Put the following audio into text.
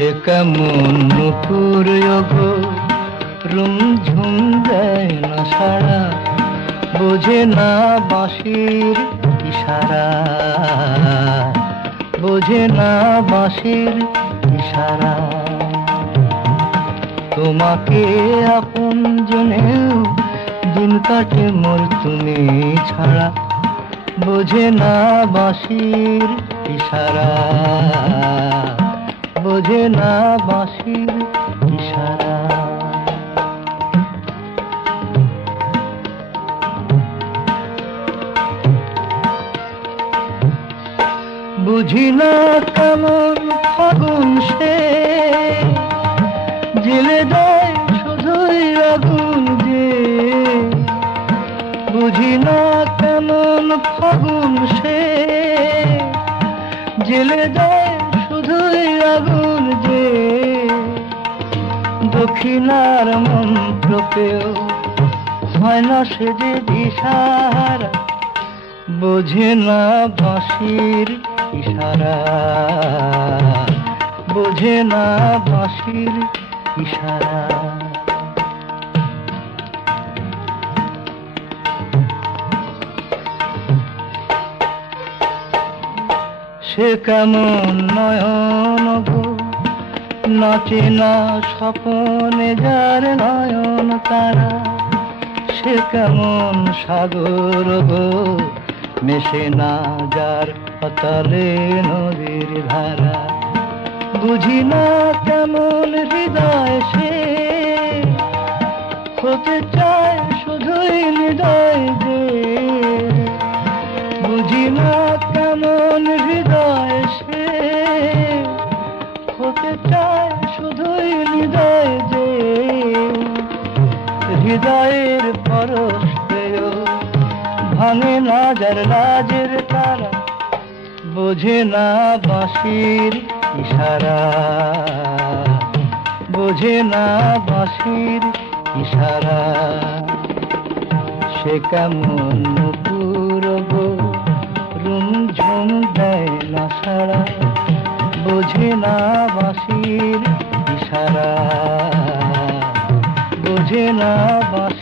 সে কেমন নুপুর গো রুম ঝুম দেয় না সাড়া, বোঝে না বাঁশির ইশারা, বোঝে না বাঁশির ইশারা। তোমাকে আপন জনেও দিন কাটে মোর তুমি ছাড়া, বোঝে না বাঁশির ইশারা, বোঝে না বাঁশির ইশারা। বুঝি না কেমন ফাগুন সে, জেলে দেয় শুধুই আগুন যে। বুঝি না কেমন ফাগুন সে, জেলে দেয় শুধুই আগুন যে। দক্ষিণার মন্ত্র পেও হয় না সে যে দিশাহারা, বোঝে না বাঁশির ইশারা, বোঝে না বাঁশির ইশারা। সে কেমন নয়ন গো নাচে না স্বপনে যার নয়ন তারা, সে কেমন সাগর গো মেশে না যার পাতালে নদীর ধারা। বুঝি না কেমন হৃদয় সে, হতে চায় শুধুই হৃদয় যে। বুঝি না কেমন হৃদয় সে, হতে চায় শুধুই হৃদয় যে। হৃদয়ের পরশ পেও ভাঙে না যার লাজের তারা, বোঝে না বাঁশির ইশারা, বোঝে না বাঁশির ইশারা। সে কেমন নুপুর গো রুম ঝুম দেয় না সাড়া, বোঝে না বাঁশির ইশারা, বোঝে না বাঁশির